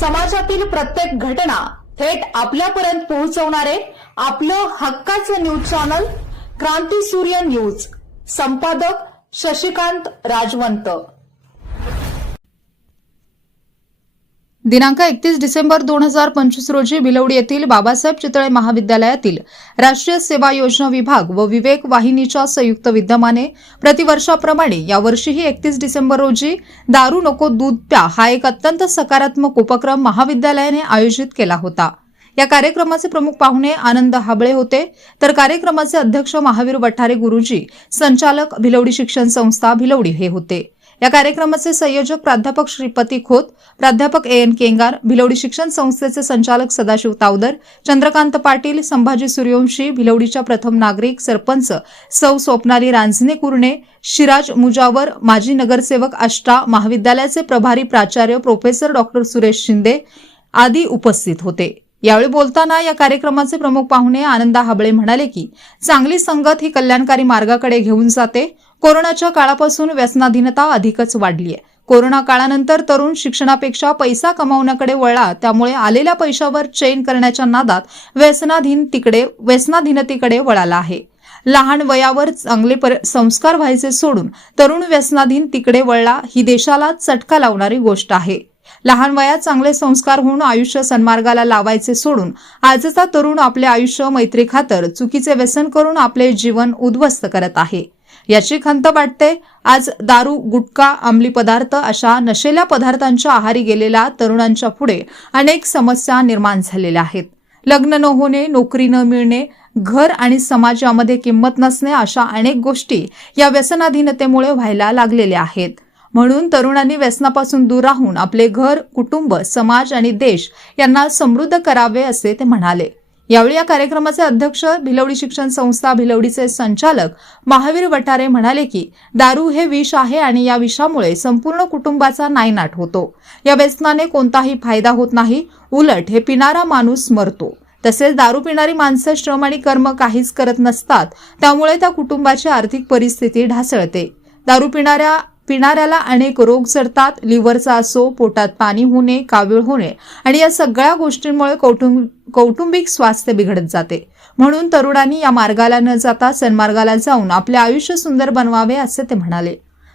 समाजातील प्रत्येक घटना थेट आपल्यापर्यंत पोहोचवणारे आपलं हक्काचं न्यूज चॅनल क्रांती सूर्य न्यूज। संपादक शशिकांत राजवंत। दिनांक 31 डिसेंबर 2025 रोजी भिलवडी येथील बाबासाहेब चितळे महाविद्यालयातील राष्ट्रीय सेवा योजना विभाग व विवेक वाहिनीच्या संयुक्त विद्यमाने प्रतिवर्षाप्रमाणे यावर्षीही 31 डिसेंबर रोजी दारू नको दूध प्या हा एक अत्यंत सकारात्मक उपक्रम महाविद्यालयाने आयोजित केला होता। या कार्यक्रमाचे प्रमुख पाहुणे आनंद हाबळे होते, तर कार्यक्रमाचे अध्यक्ष महावीर वठारे गुरुजी, संचालक भिलवडी शिक्षण संस्था भिलवडी हे होते। या कार्यक्रमाचे संयोजक प्राध्यापक श्रीपती खोत, प्राध्यापक एन केंगार, भिलवडी शिक्षण संस्थेचे संचालक सदाशिव तावदर, चंद्रकांत पाटील, संभाजी सूर्यवंशी, भिलवडीच्या प्रथम नागरिक सरपंच सौ स्वप्नाली रांजणे कुरणे, शिराज मुजावर, माजी नगरसेवक आष्टा, महाविद्यालयाचे प्रभारी प्राचार्य प्रोफेसर डॉक्टर सुरेश शिंदे आदी उपस्थित होते। यावेळी बोलताना या कार्यक्रमाचे प्रमुख पाहुणे आनंद हाबळे म्हणाले की चांगली संगत ही कल्याणकारी मार्गाकडे घेऊन जाते। कोरोनाच्या काळापासून व्यसनाधीनता अधिकच वाढली आहे। कोरोना काळानंतर तरुण शिक्षणापेक्षा पैसा कमावण्याकडे वळला, त्यामुळे आलेल्या पैशावर चैन करण्याच्या नादात व्यसनाधीनतेकडे वळाला आहे। लहान वयावर चांगले संस्कार व्हायचे सोडून तरुण व्यसनाधीनतेकडे वळला ही देशाला चटका लावणारी गोष्ट आहे। लहान वयात चांगले संस्कार होऊन आयुष्य सन्मार्गाला लावायचे सोडून आजचा तरुण आपले आयुष्य मैत्रीखातर चुकीचे व्यसन करून आपले जीवन उद्ध्वस्त करत आहे। याची खंत वाटते। आज दारू, गुटखा, अंमली पदार्थ अशा नशेल्या पदार्थांच्या आहारी गेलेल्या तरुणांच्या पुढे अनेक समस्या निर्माण झालेल्या आहेत। लग्न न होणे, नोकरी न मिळणे, घर आणि समाज यामध्ये किंमत नसणे अशा अनेक गोष्टी या व्यसनाधीनतेमुळे व्हायला लागलेल्या आहेत। म्हणून तरुणांनी व्यसनापासून दूर राहून आपले घर, कुटुंब, समाज आणि देश यांना समृद्ध करावे असे ते म्हणाले। यावेळी या कार्यक्रमाचे अध्यक्ष भिलवडी शिक्षण संस्था भिलवडीचे संचालक महावीर वठारे म्हणाले की दारू हे विष आहे आणि या विषामुळे संपूर्ण कुटुंबाचा नायनाट होतो। या व्यसनाने कोणताही फायदा होत नाही, उलट हे पिणारा माणूस मरतो। तसेच दारू पिणारी माणसं श्रम आणि कर्म काहीच करत नसतात, त्यामुळे त्या कुटुंबाची आर्थिक परिस्थिती ढासळते। दारू पिणाऱ्याला अनेक रोग जडतात, लिव्हरचा असो, पोटात पाणी होणे, कावीळ होणे आणि या सगळ्या गोष्टींमुळे कौटुंबिक स्वास्थ्य बिघडत जाते। म्हणून तरुणांनी या मार्गाला न जाता सन्मार्गाला जाऊन आपले आयुष्य सुंदर बनवावे असे ते म्हणाले।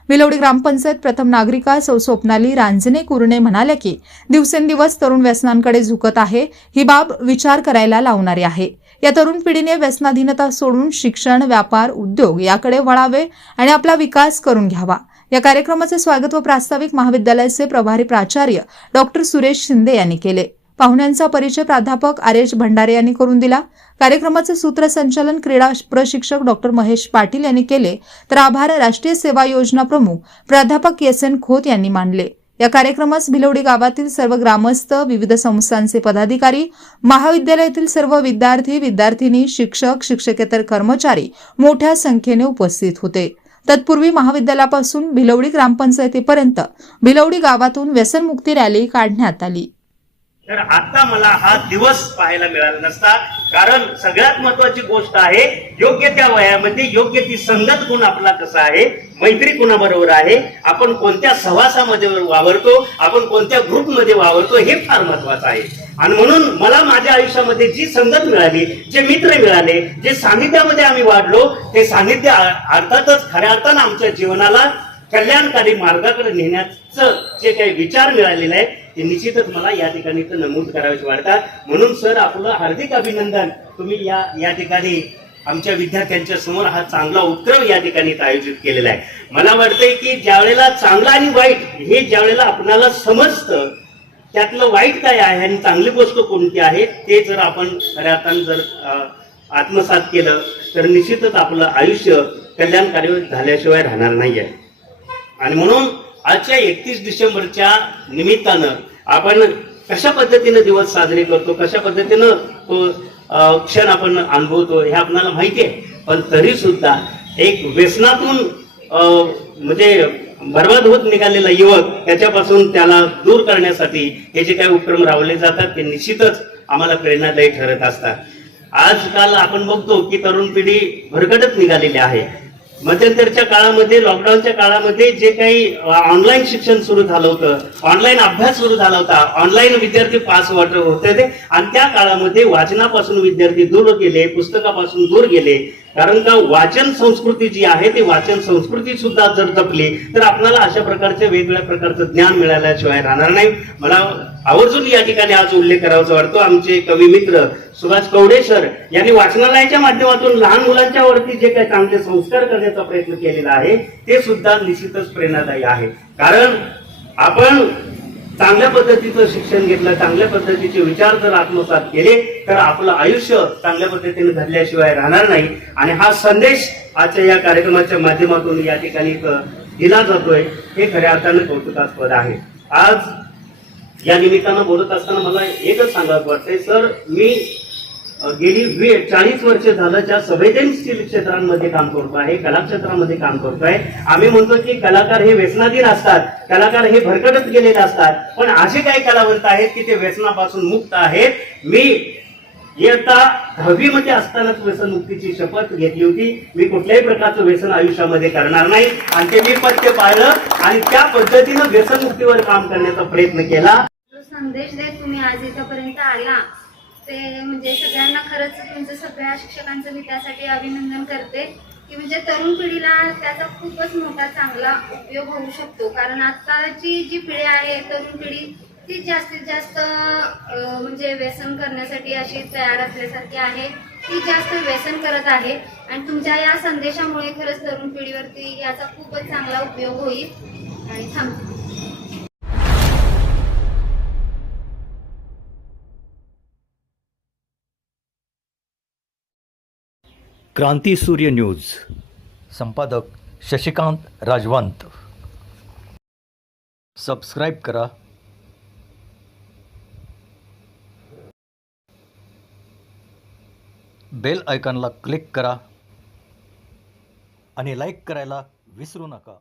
भिलवडी ग्रामपंचायत प्रथम नागरिका सौ स्वप्नाली रांजणे कुरणे म्हणाल्या की दिवसेंदिवस तरुण व्यसनांकडे झुकत आहे, ही बाब विचार करायला लावणारी आहे। या तरुण पिढीने व्यसनाधीनता सोडून शिक्षण, व्यापार, उद्योग याकडे वळावे आणि आपला विकास करून घ्यावा। या कार्यक्रमाचे स्वागत व प्रास्ताविक महाविद्यालयाचे प्रभारी प्राचार्य डॉक्टर सुरेश शिंदे यांनी केले। पाहुण्यांचा परिचय प्राध्यापक आर्यश भंडारे यांनी करून दिला। कार्यक्रमाचे सूत्रसंचालन क्रीडा प्रशिक्षक डॉक्टर महेश पाटील यांनी केले, तर आभार राष्ट्रीय सेवा योजना प्रमुख प्राध्यापक एन खोत यांनी मानले। या कार्यक्रमास भिलवडी गावातील सर्व ग्रामस्थ, विविध संस्थांचे पदाधिकारी, महाविद्यालयातील सर्व विद्यार्थी, विद्यार्थिनी, शिक्षक, शिक्षकेतर कर्मचारी मोठ्या संख्येने उपस्थित होते। तत्पूर्वी महाविद्यालयापासून भिलवडी ग्रामपंचायतीपर्यंत भिलवडी गावातून व्यसनमुक्ती रॅली काढण्यात आली। तर आता मला हा दिवस पाहायला मिळाला नसता, कारण सगळ्यात महत्वाची गोष्ट आहे योग्य त्या वयामध्ये योग्य ती संगत गुण आपला कसा आहे, मैत्री कुणाबरोबर आहे, आपण कोणत्या सहवासामध्ये वावरतो, आपण कोणत्या ग्रुपमध्ये वावरतो हे फार महत्वाचं आहे। आणि म्हणून मला माझ्या आयुष्यामध्ये जी संगत मिळाली, जे मित्र मिळाले, जे सानिध्यामध्ये आम्ही वाढलो, ते सानिध्य अर्थातच खऱ्या अर्थानं आमच्या जीवनाला कल्याणकारी मार्गाकडे नेण्याचं जे काही विचार मिळालेले आहे ते निश्चितच मला या ठिकाणी नमूद करावेसे वाटतात। म्हणून सर, आपलं हार्दिक अभिनंदन। तुम्ही या ठिकाणी आमच्या विद्यार्थ्यांच्या समोर हा चांगला उपक्रम या ठिकाणी आयोजित केलेला आहे। मला वाटतंय की ज्यावेळेला चांगला आणि वाईट हे ज्यावेळेला आपल्याला समजतं, त्यातलं वाईट काय आहे आणि चांगली गोष्ट कोणती आहे ते जर आपण खऱ्या अर्थानं जर आत्मसात केलं तर निश्चितच आपलं आयुष्य कल्याणकारी झाल्याशिवाय राहणार नाही आहे। आणि म्हणून आजच्या 31 डिसेंबरच्या निमित्तानं आपण कशा पद्धतीने दिवस साजरे करतो, कशा पद्धतीनं तो क्षण आपण अनुभवतो हे आपल्याला माहिती आहे। पण तरी सुद्धा एक व्यसनातून म्हणजे बर्बाद होत निघालेला युवक, त्याच्यापासून त्याला दूर करण्यासाठी हे जे काही उपक्रम राबवले जातात ते निश्चितच आम्हाला प्रेरणादायी ठरत असतात। आजकाल आपण बघतो की तरुण पिढी भरकटत निघालेली आहे। मध्यंतरच्या काळामध्ये, लॉकडाऊनच्या काळामध्ये जे काही ऑनलाईन शिक्षण सुरू झालं होतं, ऑनलाईन अभ्यास सुरू झाला होता, ऑनलाईन विद्यार्थी पास होते ते, आणि त्या काळामध्ये वाचनापासून विद्यार्थी दूर गेले, पुस्तकापासून दूर गेले. कारण का वाचन संस्कृती जी आहे ती वाचन संस्कृती सुद्धा जर जपली तर आपल्याला अशा प्रकारचे वेगवेगळ्या प्रकारचं ज्ञान मिळाल्याशिवाय राहणार नाही. मला आवर्जून या ठिकाणी आज उल्लेख करावासा वाटतो. आमचे कवी मित्र सुभाष कवडे सर यांनी वाचनालयाच्या माध्यमातून लहान मुलांच्या वरती जे काही चांगले संस्कार करण्याचा प्रयत्न केलेला आहे ते सुद्धा निश्चितच प्रेरणादायी आहे. कारण आपण चांगल्या पद्धतीचं शिक्षण घेतलं, चांगल्या पद्धतीचे विचार जर आत्मसात केले तर आपलं आयुष्य चांगल्या पद्धतीने घडल्याशिवाय राहणार नाही. आणि हा संदेश आजच्या या कार्यक्रमाच्या माध्यमातून या ठिकाणी दिला जातोय हे खऱ्या अर्थानं कौतुकास्पद आहे. आज या निमित्तानं बोलत असताना मला एकच सांगावं वाटतंय सर, मी गेली 40 वर्ष झालं ज्या संवेदनशील क्षेत्रांमध्ये काम करतो आहे, कला क्षेत्रामध्ये काम करतोय. आम्ही म्हणतो की कलाकार हे व्यसनाधीन असतात, कलाकार हे भरकटत गेलेले असतात, पण असे काही कलावंत आहेत की ते व्यसनापासून मुक्त आहेत. मी इयत्ता 10वी मध्ये असतानाच व्यसनमुक्तीची शपथ घेतली होती. मी कुठल्याही प्रकारचं व्यसन आयुष्यामध्ये करणार नाही आणि ते मी पथ्य पाळलं आणि त्या पद्धतीनं व्यसनमुक्तीवर काम करण्याचा प्रयत्न केला. जो संदेश देत तुम्ही आज इथपर्यंत आला ते म्हणजे सगळ्यांना खरंच तुमचं सगळ्या शिक्षकांचं मी त्यासाठी अभिनंदन करते की म्हणजे तरुण पिढीला त्याचा खूपच मोठा चांगला उपयोग होऊ शकतो. कारण आत्ताची जी पिढी आहे तरुण पिढी ती जास्तीत जास्त म्हणजे व्यसन करण्यासाठी अशी तयार असल्यासारखी आहे, ती जास्त व्यसन करत आहे. आणि तुमच्या या संदेशामुळे खरंच तरुण पिढीवरती याचा खूपच चांगला उपयोग होईल. आणि थांबते. क्रांती सूर्य न्यूज, संपादक शशिकांत राजवंत. सबस्क्राईब करा, बेल आयकॉनला क्लिक करा आणि लाईक करायला विसरू नका.